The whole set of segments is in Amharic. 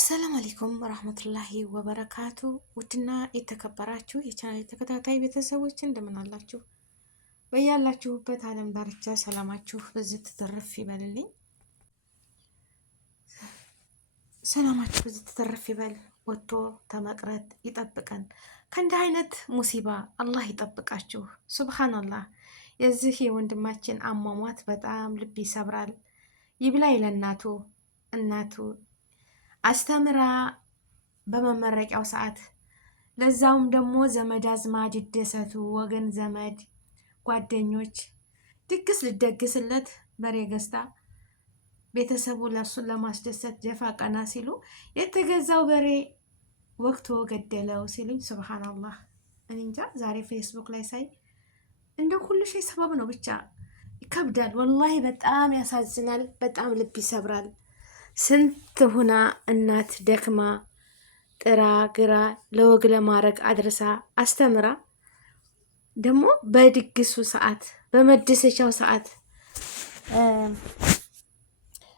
አሰላሙ አለይኩም ወራህመቱላሂ ወበረካቱ። ውድና የተከበራችሁ የቻናል ተከታታይ ቤተሰቦች እንደምን አላችሁ? በያላችሁበት ዓለም ዳርቻ ሰላማችሁ ብዝት ትርፍ ይበልልኝ። ሰላማችሁ ብዝት ትርፍ ይበል። ወጥቶ ተመቅረት ይጠብቀን። ከእንዲህ አይነት ሙሲባ አላህ ይጠብቃችሁ። ሱብሃንአላህ። የዚህ የወንድማችን አሟሟት በጣም ልብ ይሰብራል። ይብላኝ ለእናቱ እናቱ አስተምራ በመመረቂያው ሰዓት ለዛውም ደግሞ ዘመድ አዝማድ ይደሰቱ፣ ወገን ዘመድ ጓደኞች ድግስ ልደግስለት በሬ ገዝታ ቤተሰቡ ለእሱን ለማስደሰት ጀፋ ቀና ሲሉ የተገዛው በሬ ወቅቶ ገደለው ሲሉኝ ሱብሃንአላህ። እኔ እንጃ ዛሬ ፌስቡክ ላይ ሳይ እንደ ሁሉ ሺህ ሰበብ ነው፣ ብቻ ይከብዳል። ወላሂ በጣም ያሳዝናል፣ በጣም ልብ ይሰብራል። ስንት ሁና እናት ደክማ ጥራ ግራ ለወግ ለማድረግ አድርሳ አስተምራ ደግሞ በድግሱ ሰዓት በመደሰቻው ሰዓት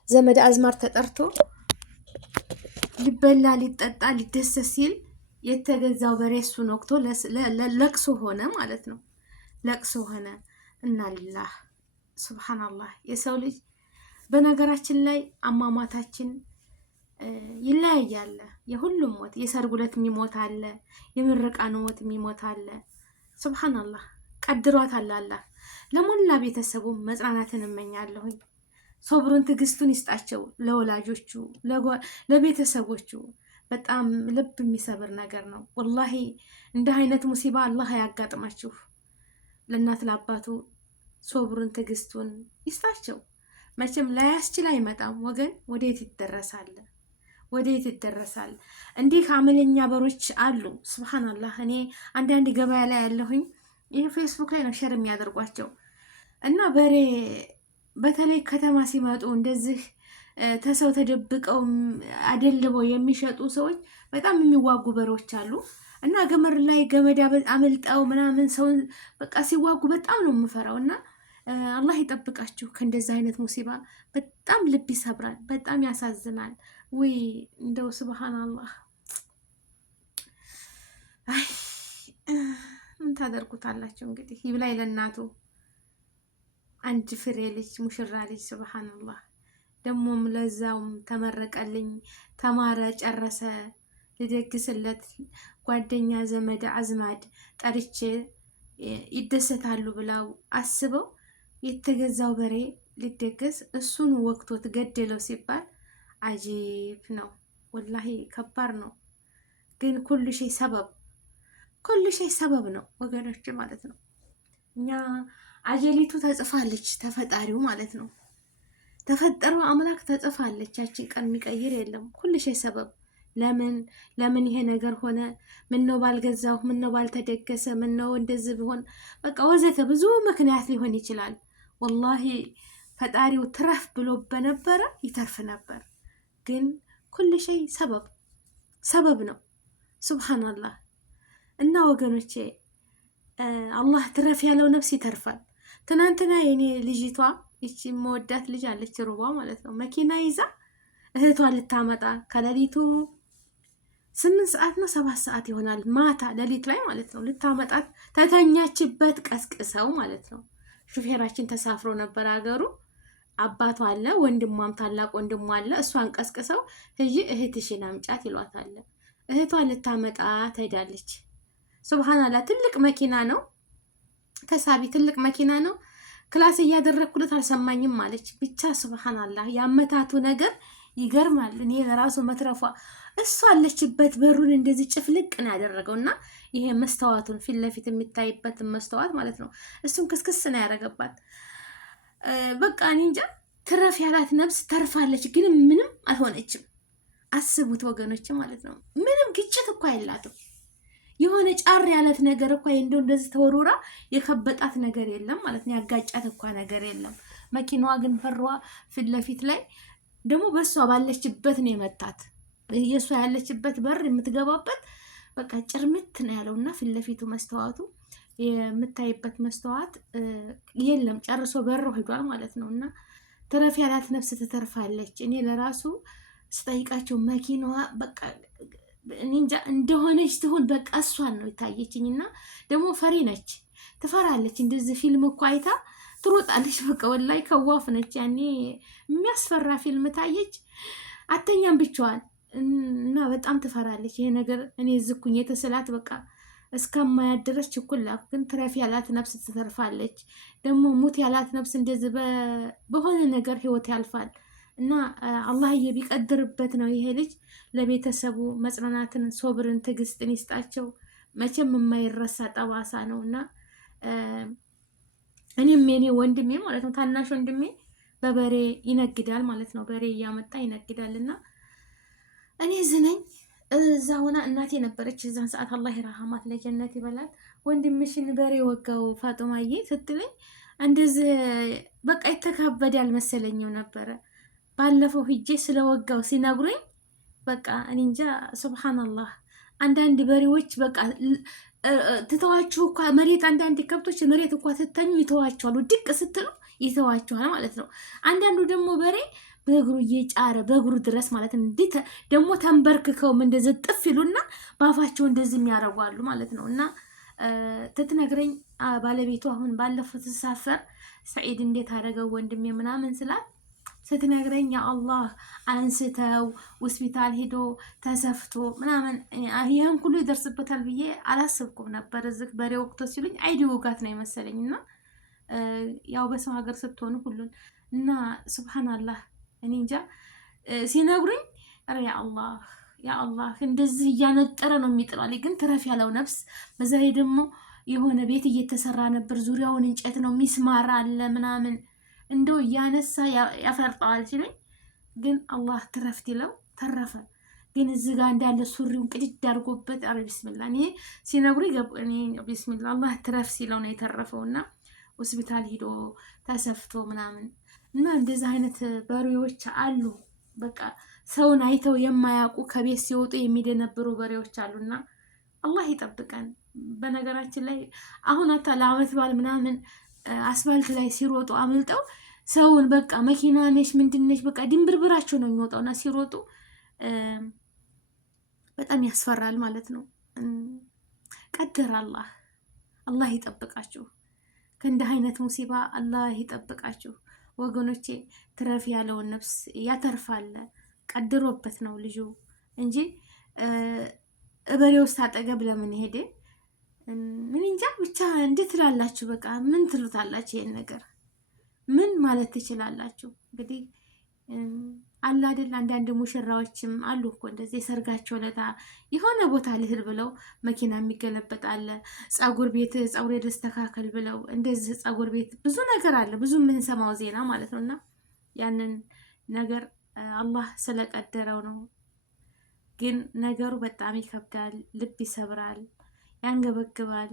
ዘመድ አዝማር ተጠርቶ ሊበላ ሊጠጣ ሊደሰት ሲል የተገዛው በሬ እሱን ወቅቶ ለቅሶ ሆነ ማለት ነው። ለቅሶ ሆነ። እና ሊላህ ሱብሃንአላህ። የሰው ልጅ በነገራችን ላይ አሟሟታችን ይለያያል። የሁሉም ሞት የሰርጉ ዕለት የሚሞት አለ፣ የምርቃኑ ሞት የሚሞት አለ። ሱብሃንአላህ ቀድሯታል አላህ። ለሞላ ቤተሰቡ መጽናናትን እመኛለሁኝ። ሶብሩን ትዕግስቱን ይስጣቸው ለወላጆቹ ለቤተሰቦቹ። በጣም ልብ የሚሰብር ነገር ነው ወላሂ። እንደ አይነት ሙሲባ አላህ ያጋጥማችሁ። ለእናት ለአባቱ ሶብሩን ትዕግስቱን ይስጣቸው። መቼም ላያስችል አይመጣም ወገን። ወዴት ይደረሳል? ወዴት ይደረሳል? እንዲህ አመለኛ በሮች አሉ። ሱብሃንአላህ። እኔ አንዳንድ ገበያ ላይ ያለሁኝ ይህ ፌስቡክ ላይ ነው ሸር የሚያደርጓቸው እና በሬ በተለይ ከተማ ሲመጡ እንደዚህ ተሰው ተደብቀው አደልበው የሚሸጡ ሰዎች በጣም የሚዋጉ በሮች አሉ እና ገመድ ላይ ገመድ አመልጠው ምናምን ሰው በቃ ሲዋጉ በጣም ነው የምፈራው። እና አላህ ይጠብቃችሁ ከእንደዚህ አይነት ሙሲባ። በጣም ልብ ይሰብራል፣ በጣም ያሳዝናል። ወይ እንደው ሱብሃንአላህ። አይ ምን ታደርጉታላችሁ እንግዲህ። ይብላኝ ለእናቱ አንድ ፍሬ ልጅ ሙሽራ ልጅ ሱብሃንአላህ። ደግሞም ለዛውም ተመረቀልኝ፣ ተማረ፣ ጨረሰ። ልደግስለት ጓደኛ ዘመድ አዝማድ ጠርቼ ይደሰታሉ ብለው አስበው የተገዛው በሬ ሊደገስ እሱን ወቅቶት ገደለው ሲባል አጂብ ነው ወላሂ፣ ከባድ ነው። ግን ኩሉ ሸይ ሰበብ ነው ወገኖች ማለት ነው። እኛ አጀሊቱ ተጽፋለች ተፈጣሪው ማለት ነው። ተፈጠረው አምላክ ተጽፋለች። ያችን ቀን የሚቀይር የለም። ኩሉ ሸይ ሰበብ። ለምን ይሄ ነገር ሆነ? ምን ነው ባልገዛሁ? ምን ነው ባልተደገሰ? ምን ነው እንደዚህ ቢሆን? በቃ ወዘተ ብዙ ምክንያት ሊሆን ይችላል። ወላሂ ፈጣሪው ትረፍ ብሎ በነበረ ይተርፍ ነበር። ግን ኩል ሸይ ሰበብ ነው። ሱብሃንአላህ። እና ወገኖቼ አላህ ትረፍ ያለው ነፍስ ይተርፋል። ትናንትና የኔ ልጅቷ ይቺ መወዳት ልጅ አለች ሩባ ማለት ነው፣ መኪና ይዛ እህቷን ልታመጣ ከሌሊቱ 8 ሰዓት ነው 7 ሰዓት ይሆናል ማታ ሌሊት ላይ ማለት ነው። ልታመጣት ተተኛችበት ቀስቅሰው ማለት ነው። ሹፌራችን ተሳፍሮ ነበር አገሩ። አባቷ አለ፣ ወንድሟም ታላቅ ወንድሟ አለ። እሷን ቀስቅሰው ህጂ እህትሽን አምጫት ይሏታል። እህቷን ልታመጣ ትሄዳለች። ሱብሃንአላህ። ትልቅ መኪና ነው፣ ተሳቢ ትልቅ መኪና ነው። ክላስ እያደረኩለት አልሰማኝም ማለች። ብቻ ሱብሃንአላህ ያመታቱ ነገር ይገርማል። እኔ ለራሱ መትረፏ እሷ አለችበት በሩን እንደዚህ ጭፍልቅ ነው ያደረገው እና ይሄ መስተዋቱን ፊት ለፊት የሚታይበትን መስተዋት ማለት ነው እሱን ክስክስ ነው ያደረገባት። በቃ እኔ እንጃ። ትረፍ ያላት ነፍስ ተርፋለች፣ ግን ምንም አልሆነችም። አስቡት ወገኖች ማለት ነው። ምንም ግጭት እኮ የላትም። የሆነ ጫር ያለት ነገር እኮ እንደዚህ ተወሮራ የከበጣት ነገር የለም ማለት ነው። ያጋጫት እኮ ነገር የለም። መኪናዋ ግን በሯ ፊት ለፊት ላይ ደግሞ በሷ ባለችበት ነው የመታት። የሷ ያለችበት በር የምትገባበት በቃ ጭርምት ነው ያለውና ፊት ለፊቱ መስተዋቱ የምታይበት መስተዋት የለም። ጨርሶ በሩ ሄዷል ማለት ነው። እና ትረፍ ያላት ነፍስ ትተርፋለች። እኔ ለራሱ ስጠይቃቸው መኪናዋ በቃ እንጃ እንደሆነች ትሁን በቃ እሷን ነው የታየችኝ። እና ደግሞ ፈሪ ነች፣ ትፈራለች። እንደዚህ ፊልም እኮ አይታ ትሮጣለች። በቃ ወላይ ከዋፍ ነች። ያኔ የሚያስፈራ ፊልም ታየች አተኛም ብቻዋን እና በጣም ትፈራለች። ይሄ ነገር እኔ ዝኩኝ የተስላት በቃ እስከማያት ድረስ ችኩላ። ግን ትረፍ ያላት ነፍስ ትተርፋለች። ደግሞ ሙት ያላት ነፍስ እንደዚህ በሆነ ነገር ህይወት ያልፋል። እና አላህዬ ቢቀድርበት ነው ይሄ ልጅ። ለቤተሰቡ መጽናናትን፣ ሶብርን፣ ትዕግስትን ይስጣቸው። መቼም የማይረሳ ጠባሳ ነው እና እኔም የኔ ወንድሜ ማለት ነው ታናሽ ወንድሜ በበሬ ይነግዳል ማለት ነው። በሬ እያመጣ ይነግዳል እና እኔ ዝነኝ እዛ ሆና እናቴ ነበረች እዛን ሰዓት አላህ ይረሃማት ለጀነት ይበላል። ወንድምሽን በሬ ወጋው ፋጡማዬ ስትለኝ እንደዚህ በቃ የተካበደ አልመሰለኝም ነበረ። ባለፈው ሂጄ ስለወጋው ሲነግሩኝ በቃ እኔ እንጃ ሱብሃንአላህ። አንዳንድ በሬዎች በቃ ትተዋችሁ እኮ መሬት፣ አንዳንድ ከብቶች መሬት እኮ ትተኙ ይተዋቸዋል፣ ድቅ ስትሉ ይተዋቸዋል ማለት ነው። አንዳንዱ ደግሞ በሬ በእግሩ እየጫረ በእግሩ ድረስ ማለት ነው። እንዲህ ደግሞ ተንበርክከውም እንደዚህ ጥፍ ይሉና በአፋቸው እንደዚህ የሚያረጓሉ ማለት ነው። እና ትትነግረኝ ባለቤቱ አሁን ባለፈው ተሳፈር ሰዒድ እንዴት አደረገው ወንድሜ ምናምን ስላት ስትነግረኝ ያ አላህ አንስተው ሆስፒታል ሄዶ ተሰፍቶ ምናምን ይህን ሁሉ ይደርስበታል ብዬ አላሰብኩም ነበር። እዚህ በሬ ወቅቶ ሲሉኝ አይዲ ወጋት ነው የመሰለኝ። እና ያው በሰው ሀገር ስትሆኑ ሁሉን እና ሱብሃንአላህ እኔ እንጃ ሲነግሩኝ ያ አላህ እንደዚህ እያነጠረ ነው የሚጥላል። ግን ትረፍ ያለው ነፍስ። በዛ ላይ ደግሞ የሆነ ቤት እየተሰራ ነበር፣ ዙሪያውን እንጨት ነው፣ ሚስማር አለ ምናምን እንደው እያነሳ ያፈርጠዋል ሲሉኝ፣ ግን አላህ ትረፍት ይለው ተረፈ። ግን እዚህ ጋር እንዳለ ሱሪውን ቅድድ አድርጎበት አረ ቢስሚላ እኔ ሲነግሩ እኔ ቢስሚላ አላህ ትረፍ ሲለው ነው የተረፈው። እና ሆስፒታል ሂዶ ተሰፍቶ ምናምን እና እንደዚህ አይነት በሬዎች አሉ። በቃ ሰውን አይተው የማያውቁ ከቤት ሲወጡ የሚደነብሩ በሬዎች አሉና አላህ ይጠብቀን። በነገራችን ላይ አሁን አታ ለአመት በዓል ምናምን አስፋልት ላይ ሲሮጡ አምልጠው ሰውን በቃ መኪና ነሽ ምንድነሽ በቃ ድንብርብራቸው ነው የሚወጣውና ሲሮጡ በጣም ያስፈራል ማለት ነው። ቀደር አላህ ይጠብቃችሁ። ከእንዲህ አይነት ሙሲባ አላህ ይጠብቃችሁ ወገኖቼ። ትረፍ ያለውን ነፍስ ያተርፋል። ቀድሮበት ነው ልጁ እንጂ በሬ ውስጥ አጠገብ ለምን ሄደ? ምን እንጃ ብቻ እንዴት ትላላችሁ? በቃ ምን ትሉታላችሁ? ይሄን ነገር ምን ማለት ትችላላችሁ? እንግዲህ አለ አይደል አንዳንድ ሙሽራዎችም አሉ እኮ እንደዚህ የሰርጋቸው ለታ የሆነ ቦታ ልሄድ ብለው መኪና የሚገለበጥ አለ። ጸጉር ቤት ጸጉር ደስተካከል ብለው እንደዚህ ጸጉር ቤት ብዙ ነገር አለ፣ ብዙ የምንሰማው ዜና ማለት ነው። እና ያንን ነገር አላህ ስለቀደረው ነው። ግን ነገሩ በጣም ይከብዳል፣ ልብ ይሰብራል፣ ያንገበግባል።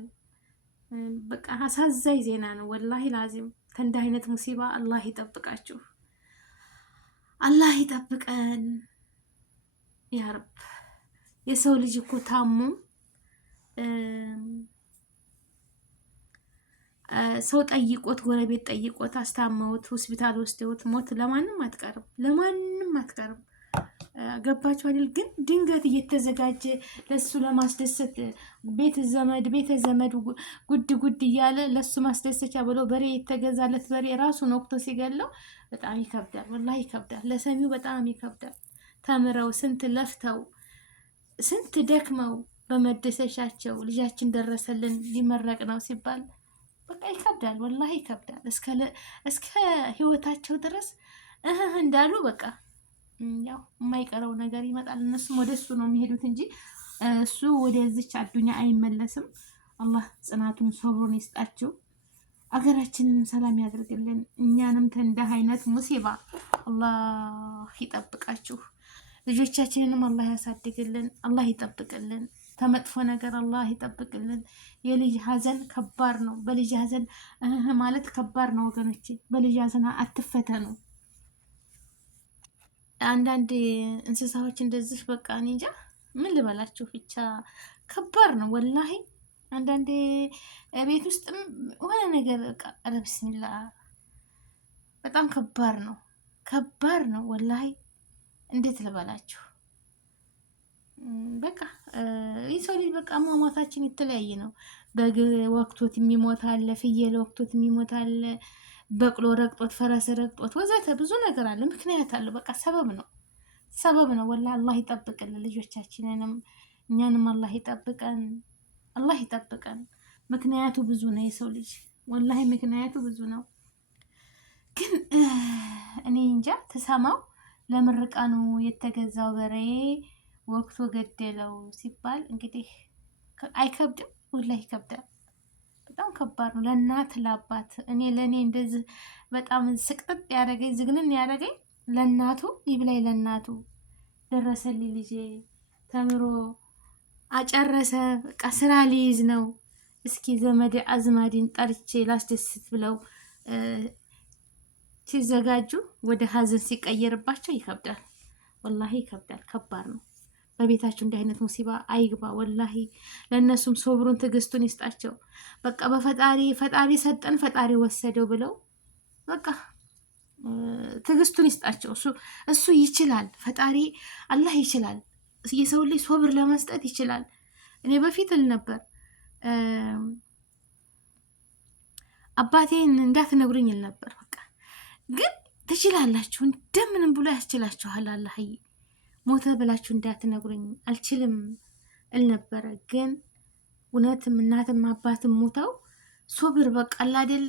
በቃ አሳዛኝ ዜና ነው ወላሂ ላዚም። ከእንዲህ አይነት ሙሲባ አላህ ይጠብቃችሁ፣ አላህ ይጠብቀን ያ ረብ። የሰው ልጅ እኮ ታሞ ሰው ጠይቆት ጎረቤት ጠይቆት አስታመውት ሆስፒታል ወስደውት ሞት ለማንም አትቀርም፣ ለማንም አትቀርም። ገባችሁ አይደል? ግን ድንገት እየተዘጋጀ ለሱ ለማስደሰት ቤተ ዘመድ ጉድ እያለ ለሱ ማስደሰቻ ብሎ በሬ የተገዛለት በሬ ራሱን ወቅቶ ሲገለው በጣም ይከብዳል፣ ወላሂ ይከብዳል። ለሰሚው በጣም ይከብዳል። ተምረው ስንት ለፍተው ስንት ደክመው በመደሰሻቸው ልጃችን ደረሰልን ሊመረቅ ነው ሲባል በቃ ይከብዳል፣ ወላሂ ይከብዳል። እስከ ህይወታቸው ድረስ እንዳሉ በቃ ያው የማይቀረው ነገር ይመጣል። እነሱም ወደ እሱ ነው የሚሄዱት እንጂ እሱ ወደዚች አዱኛ አይመለስም። አላህ ጽናቱን ሶብሩን ይስጣችሁ። አገራችንን ሰላም ያደርግልን። እኛንም ከእንዲህ አይነት ሙሲባ አላህ ይጠብቃችሁ። ልጆቻችንንም አላህ ያሳድግልን፣ አላህ ይጠብቅልን። ከመጥፎ ነገር አላህ ይጠብቅልን። የልጅ ሀዘን ከባድ ነው። በልጅ ሀዘን ማለት ከባድ ነው ወገኖቼ። በልጅ ሀዘን አትፈተኑ። አንዳንድ እንስሳዎች እንደዚህ በቃ እኔ እንጃ ምን ልበላችሁ፣ ብቻ ከባድ ነው ወላሂ። አንዳንዴ ቤት ውስጥም ሆነ ነገር ኧረ ቢስሚላ በጣም ከባድ ነው ወላሂ። እንዴት ልበላችሁ በቃ የሰው ልጅ በቃ አሟሟታችን የተለያየ ነው። በግ ወቅቶት የሚሞት አለ፣ ፍየል ወቅቶት የሚሞት አለ፣ በቅሎ ረግጦት፣ ፈረስ ረግጦት ወዘተ ብዙ ነገር አለ። ምክንያት አለው። በቃ ሰበብ ነው። ወላሂ አላህ ይጠብቅልን ልጆቻችንንም እኛንም አላህ ይጠብቀን፣ አላህ ይጠብቀን። ምክንያቱ ብዙ ነው የሰው ልጅ ወላሂ ምክንያቱ ብዙ ነው። ግን እኔ እንጃ ተሰማው ለምርቃኑ የተገዛው በሬ ወቅቱ ገደለው ሲባል እንግዲህ አይከብድም? ወላሂ ይከብዳል። በጣም ከባድ ነው ለእናት ለአባት። ለእኔ እንደዚህ በጣም ስቅጥጥ ያደረገኝ ዝግንን ያደረገኝ ለእናቱ ይብላኝ፣ ለእናቱ ደረሰልኝ ልጄ ተምሮ አጨረሰ፣ በቃ ስራ ሊይዝ ነው። እስኪ ዘመድ አዝማዲን ጠርቼ ላስደስት ብለው ሲዘጋጁ ወደ ሀዘን ሲቀየርባቸው ይከብዳል። ወላሂ ይከብዳል። ከባድ ነው። በቤታቸው እንዲህ አይነት ሙሲባ አይግባ። ወላሂ ለእነሱም ሶብሩን ትዕግስቱን ይስጣቸው። በቃ ፈጣሪ ሰጠን ፈጣሪ ወሰደው ብለው በቃ ትዕግስቱን ይስጣቸው። እሱ ይችላል። ፈጣሪ አላህ ይችላል። የሰው ልጅ ሶብር ለመስጠት ይችላል። እኔ በፊት እል ነበር አባቴን እንዳትነግሩኝ እል ነበር። በቃ ግን ትችላላችሁ፣ እንደምንም ብሎ ያስችላችኋል። አላህዬ ሞተ ብላችሁ እንዳትነግሩኝ አልችልም እል ነበረ። ግን እውነትም እናትም አባትም ሞተው ሶብር በቃ አይደለ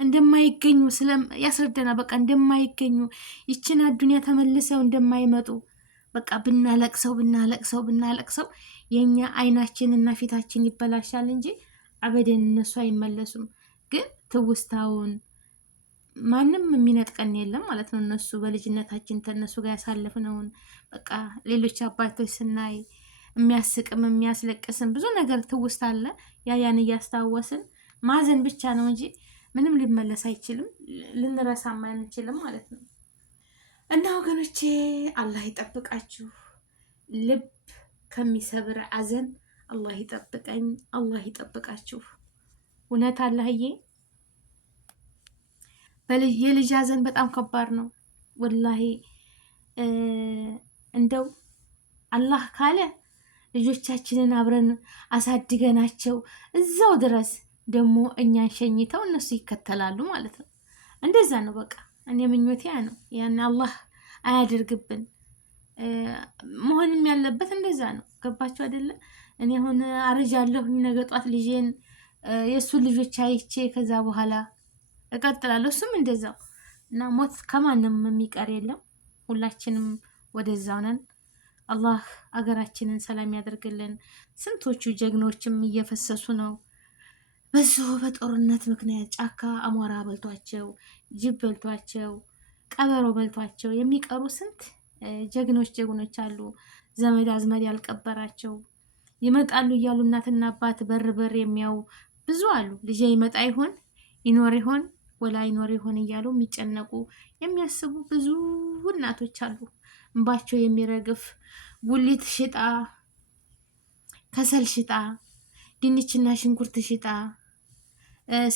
እንደማይገኙ ያስረዳና በቃ እንደማይገኙ ይችን አዱንያ ተመልሰው እንደማይመጡ በቃ ብናለቅሰው የኛ አይናችንና ፊታችን ይበላሻል እንጂ አበደን እነሱ አይመለሱም። ግን ትውስታውን ማንም የሚነጥቀን የለም ማለት ነው። እነሱ በልጅነታችን ከእነሱ ጋር ያሳለፍነውን በቃ ሌሎች አባቶች ስናይ የሚያስቅም የሚያስለቅስም ብዙ ነገር ትውስታ አለ። ያን እያስታወስን ማዘን ብቻ ነው እንጂ ምንም ሊመለስ አይችልም፣ ልንረሳም አንችልም ማለት ነው። እና ወገኖቼ አላህ ይጠብቃችሁ። ልብ ከሚሰብር አዘን አላህ ይጠብቀኝ፣ አላህ ይጠብቃችሁ። እውነት አላህዬ የልጅ አዘን በጣም ከባድ ነው ወላሂ። እንደው አላህ ካለ ልጆቻችንን አብረን አሳድገናቸው እዛው ድረስ ደግሞ እኛን ሸኝተው እነሱ ይከተላሉ ማለት ነው። እንደዛ ነው በቃ እኔ ምኞቴ ነው። ያን አላህ አያደርግብን። መሆንም ያለበት እንደዛ ነው። ገባችሁ አይደለ? እኔ አሁን አርጃለሁኝ፣ ነገ ጧት ልጄን የእሱን ልጆች አይቼ ከዛ በኋላ እቀጥላለሁ። እሱም እንደዛው እና ሞት ከማንም የሚቀር የለም። ሁላችንም ወደዛው ነን። አላህ አገራችንን ሰላም ያደርግልን። ስንቶቹ ጀግኖችም እየፈሰሱ ነው። በዙ በጦርነት ምክንያት ጫካ አሞራ በልቷቸው፣ ጅብ በልቷቸው፣ ቀበሮ በልቷቸው የሚቀሩ ስንት ጀግኖች አሉ። ዘመድ አዝመድ ያልቀበራቸው ይመጣሉ እያሉ እናትና አባት በር የሚያው ብዙ አሉ። ልጄ ይመጣ ይሆን ይኖር ይሆን ወላ ይኖር ይሆን እያሉ የሚጨነቁ የሚያስቡ ብዙ እናቶች አሉ። እንባቸው የሚረግፍ ጉሊት ሽጣ፣ ከሰል ሽጣ፣ ድንችና ሽንኩርት ሽጣ፣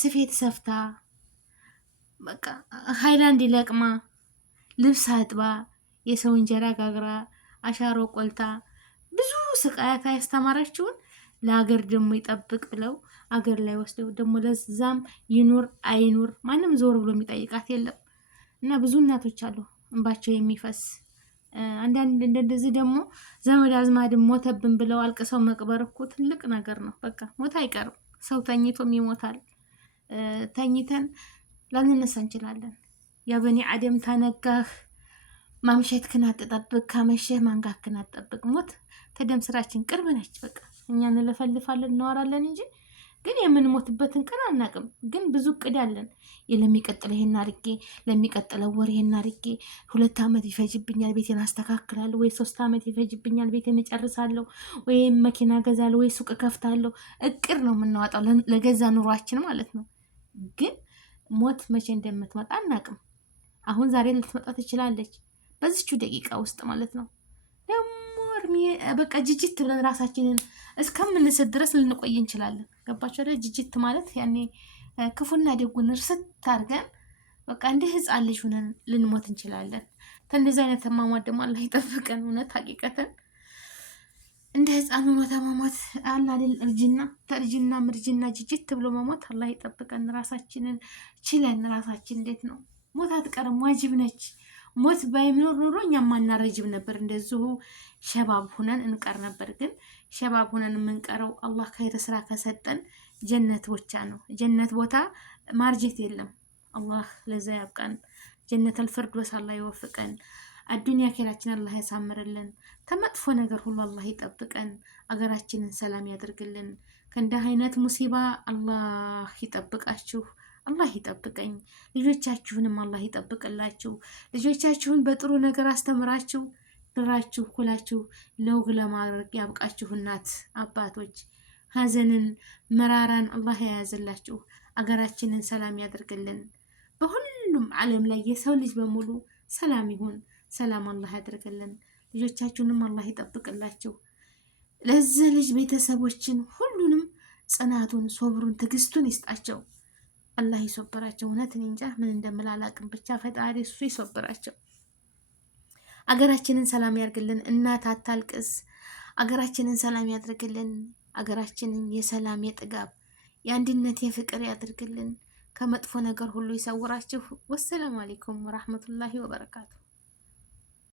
ስፌት ሰፍታ፣ በቃ ሃይላንድ ለቅማ፣ ልብስ አጥባ፣ የሰው እንጀራ ጋግራ፣ አሻሮ ቆልታ ብዙ ስቃያት ያስተማራችውን ለሀገር ደግሞ ይጠብቅ ብለው አገር ላይ ወስደው ደግሞ ለዛም ይኑር አይኑር ማንም ዞር ብሎ የሚጠይቃት የለም። እና ብዙ እናቶች አሉ እንባቸው የሚፈስ። አንዳንድ እንደዚህ ደግሞ ዘመድ አዝማድም ሞተብን ብለው አልቅሰው መቅበር እኮ ትልቅ ነገር ነው። በቃ ሞት አይቀርም፣ ሰው ተኝቶም ይሞታል። ተኝተን ላንነሳ እንችላለን። ያ በኒ አደም ታነጋህ ማምሸትክን አትጠብቅ፣ ካመሸህ ማንጋክን አትጠብቅ። ሞት ተደም ስራችን ቅርብ ነች። በቃ እኛ እንለፈልፋለን እናወራለን እንጂ ግን የምንሞትበትን ቀን አናቅም። ግን ብዙ እቅድ አለን። ለሚቀጥለው ይሄን አድርጌ፣ ለሚቀጥለው ወር ይሄን አድርጌ፣ 2 ዓመት ይፈጅብኛል ቤቴን አስተካክላለሁ፣ ወይ 3 ዓመት ይፈጅብኛል ቤቴን እጨርሳለሁ፣ ወይም መኪና ገዛለሁ፣ ወይ ሱቅ ከፍታለሁ። እቅድ ነው የምናወጣው ለገዛ ኑሯችን ማለት ነው። ግን ሞት መቼ እንደምትመጣ አናቅም። አሁን ዛሬ ልትመጣ ትችላለች፣ በዚቹ ደቂቃ ውስጥ ማለት ነው። ደግሞ በቃ ጅጅት ብለን ራሳችንን እስከምንስት ድረስ ልንቆይ እንችላለን። ገባችሁ አይደል? ጅጅት ማለት ያኔ ክፉና ደጉን እርስት አድርገን በቃ እንደ ህፃን ልጅ ሆነን ልንሞት እንችላለን። ከእንደዚህ አይነት ማሟት ደግሞ አላህ ይጠብቀን። እውነት ሀቂቀተን እንደ ህፃን ሆኖ መሞት አለ አይደል? እርጅና ምርጅና ጅጅት ብሎ መሞት አላህ ይጠብቀን። ራሳችንን ችለን ራሳችን እንዴት ነው ሞት አትቀርም፣ ዋጅብ ነች። ሞት ባይኖር ኖሮ እኛም ማናረጅም ነበር፣ እንደዚሁ ሸባብ ሁነን እንቀር ነበር። ግን ሸባብ ሁነን የምንቀረው አላህ ከይር ስራ ከሰጠን ጀነት ብቻ ነው። ጀነት ቦታ ማርጀት የለም። አላህ ለዛ ያብቃን። ጀነት አልፈርዶስ አላህ ይወፍቀን። አዱንያ ኬራችን አላህ ያሳምርልን። ከመጥፎ ነገር ሁሉ አላህ ይጠብቀን። አገራችንን ሰላም ያደርግልን። ከእንዲህ አይነት ሙሲባ አላህ ይጠብቃችሁ። አላህ ይጠብቀኝ። ልጆቻችሁንም አላህ ይጠብቅላችሁ። ልጆቻችሁን በጥሩ ነገር አስተምራችሁ ድራችሁ ኩላችሁ ለውግ ለማድረግ ያብቃችሁ። እናት አባቶች ሀዘንን መራራን አላህ የያዝላችሁ። አገራችንን ሰላም ያደርግልን። በሁሉም ዓለም ላይ የሰው ልጅ በሙሉ ሰላም ይሁን። ሰላም አላህ ያደርግልን። ልጆቻችሁንም አላህ ይጠብቅላችሁ። ለዚህ ልጅ ቤተሰቦችን ሁሉንም ጽናቱን፣ ሶብሩን፣ ትዕግስቱን ይስጣቸው። አላህ ይሶበራቸው። እውነት እኔ እንጃ ምን እንደምላላቅም ብቻ ፈጣሪ እሱ ይሶበራቸው። አገራችንን ሰላም ያርግልን። እናት አታልቅስ። አገራችንን ሰላም ያድርግልን። አገራችንን የሰላም የጥጋብ የአንድነት የፍቅር ያድርግልን። ከመጥፎ ነገር ሁሉ ይሰውራችሁ። ወሰላሙ አለይኩም ወራህመቱላሂ ወበረካቱ።